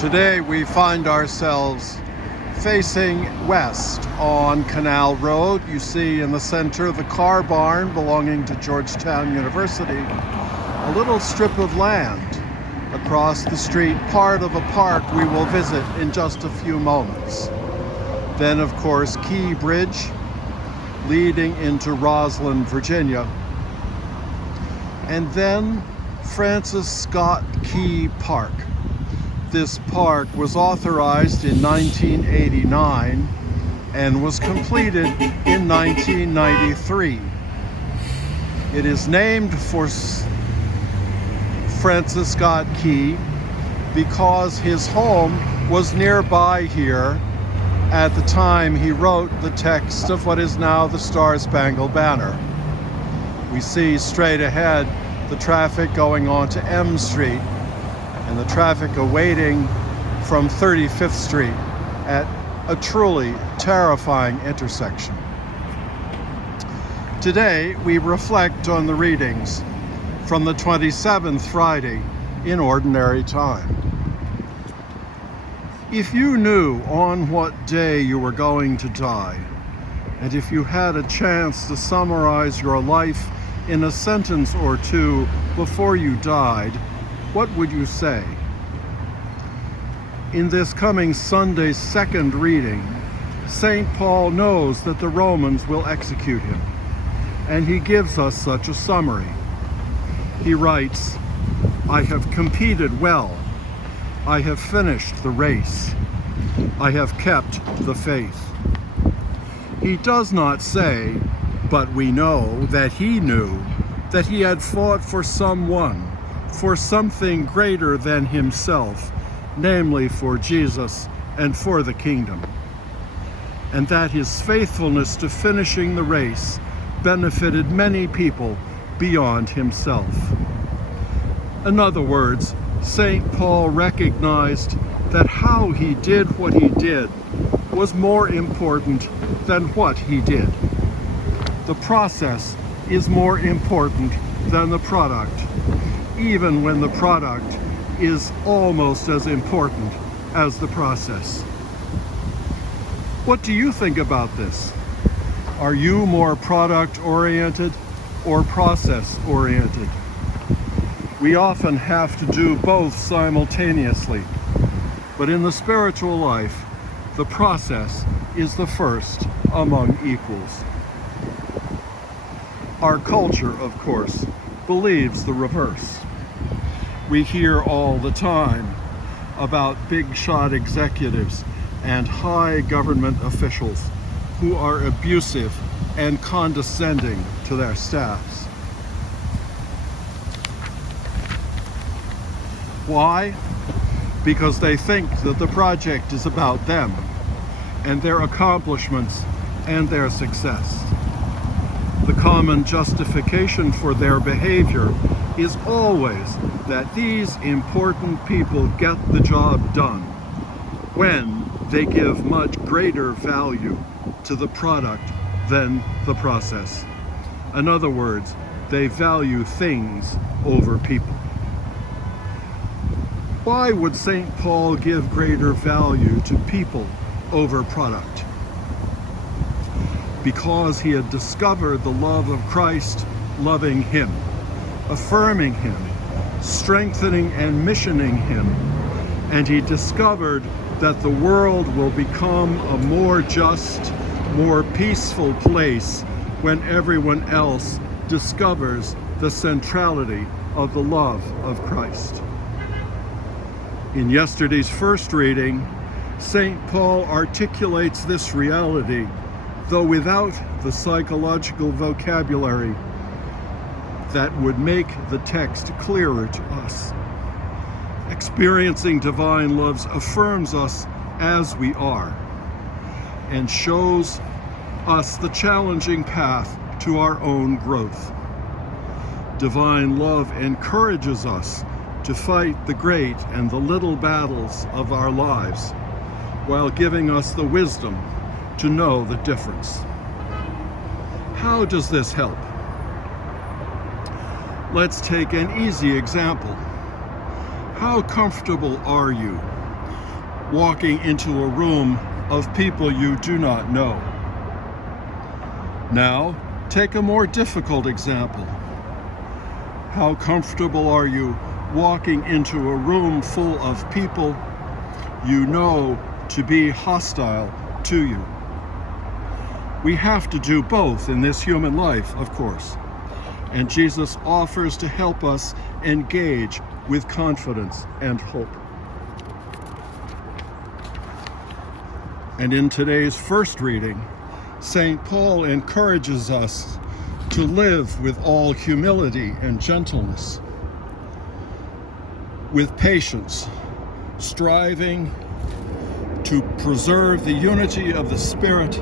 Today we find ourselves facing west on Canal Road. You see in the center the car barn belonging to Georgetown University, a little strip of land across the street, part of a park we will visit in just a few moments. Then, of course, Key Bridge leading into Roslyn, Virginia. And then Francis Scott Key Park. This park was authorized in 1989 and was completed in 1993. It is named for Francis Scott Key because his home was nearby here at the time he wrote the text of what is now the Star-Spangled Banner. We see straight ahead the traffic going on to M Street and the traffic awaiting from 35th Street at a truly terrifying intersection. Today, we reflect on the readings from the 27th Friday in Ordinary Time. If you knew on what day you were going to die, and if you had a chance to summarize your life in a sentence or two before you died, what would you say? In this coming Sunday's second reading, St. Paul knows that the Romans will execute him, and he gives us such a summary. He writes, "I have competed well. I have finished the race. I have kept the faith." He does not say, but we know that he knew that he had fought for someone, for something greater than himself, namely for Jesus and for the kingdom, and that his faithfulness to finishing the race benefited many people beyond himself. In other words, St. Paul recognized that how he did what he did was more important than what he did. The process is more important than the product, even when the product is almost as important as the process. What do you think about this? Are you more product-oriented or process-oriented? We often have to do both simultaneously, but in the spiritual life, the process is the first among equals. Our culture, of course, believes the reverse. We hear all the time about big shot executives and high government officials who are abusive and condescending to their staffs. Why? Because they think that the project is about them and their accomplishments and their success. The common justification for their behavior is always that these important people get the job done when they give much greater value to the product than the process. In other words, they value things over people. Why would St. Paul give greater value to people over product? Because he had discovered the love of Christ loving him, affirming him, strengthening and missioning him, and he discovered that the world will become a more just, more peaceful place when everyone else discovers the centrality of the love of Christ. In yesterday's first reading, St. Paul articulates this reality, though without the psychological vocabulary that would make the text clearer to us. Experiencing divine love affirms us as we are and shows us the challenging path to our own growth. Divine love encourages us to fight the great and the little battles of our lives while giving us the wisdom to know the difference. How does this help? Let's take an easy example. How comfortable are you walking into a room of people you do not know. Now, take a more difficult example. How comfortable are you walking into a room full of people you know to be hostile to you? We have to do both in this human life, of course. And Jesus offers to help us engage with confidence and hope. And in today's first reading, St. Paul encourages us to live with all humility and gentleness, with patience, striving to preserve the unity of the Spirit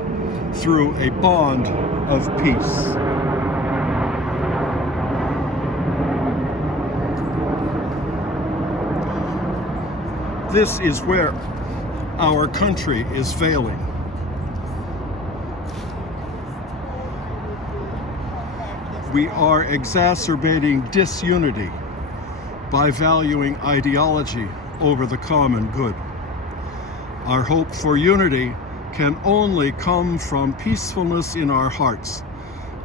through a bond of peace. This is where our country is failing. We are exacerbating disunity by valuing ideology over the common good. Our hope for unity can only come from peacefulness in our hearts,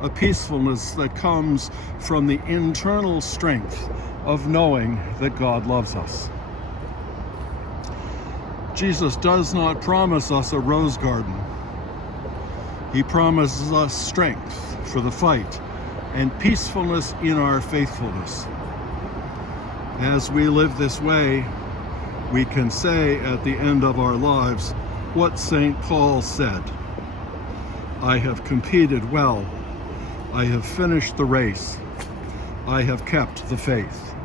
a peacefulness that comes from the internal strength of knowing that God loves us. Jesus does not promise us a rose garden. He promises us strength for the fight and peacefulness in our faithfulness. As we live this way, we can say at the end of our lives what St. Paul said: I have competed well, I have finished the race, I have kept the faith.